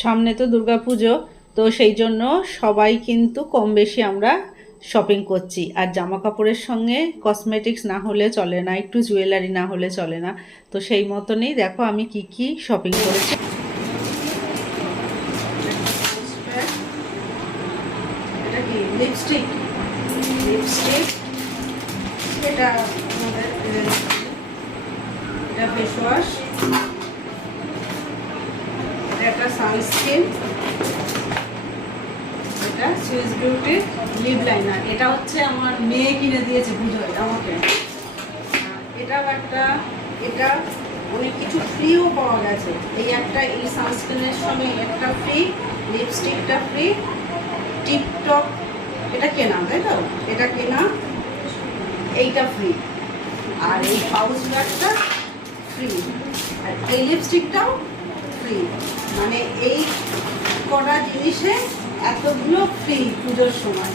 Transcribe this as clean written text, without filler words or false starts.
সামনে তো দুর্গাপুজো, তো সেই জন্য সবাই কিন্তু কম বেশি আমরা শপিং করছি। আর জামা কাপড়ের সঙ্গে কসমেটিক্স না হলে চলে না, একটু জুয়েলারি না হলে চলে না। তো সেই মতনই দেখো আমি কি কি শপিং করেছি। এটা কি লিপস্টিক, এটা আমাদের এটা ফেস ওয়াশ, এটা সানস্ক্রিন, এটা সুইস বিউটির লিপ লাইনার। এটা হচ্ছে আমার মেয়ে কিনে দিয়েছে পুজোয় আমাকে। এটাও একটা, এটা অনেক কিছু ফ্রিও পাওয়া গেছে। এই একটা, এই সানস্ক্রিনের সঙ্গে একটা ফ্রি, লিপস্টিকটা ফ্রি, টিকটক এটা কেনা, তাই তো? এটা কেনা, এইটা ফ্রি, আর এই পাউচ ব্যাগটা ফ্রি, আর এই লিপস্টিকটাও ফ্রি। মানে এই কটা জিনিসে এতগুলো ফ্রি পুজোর সময়।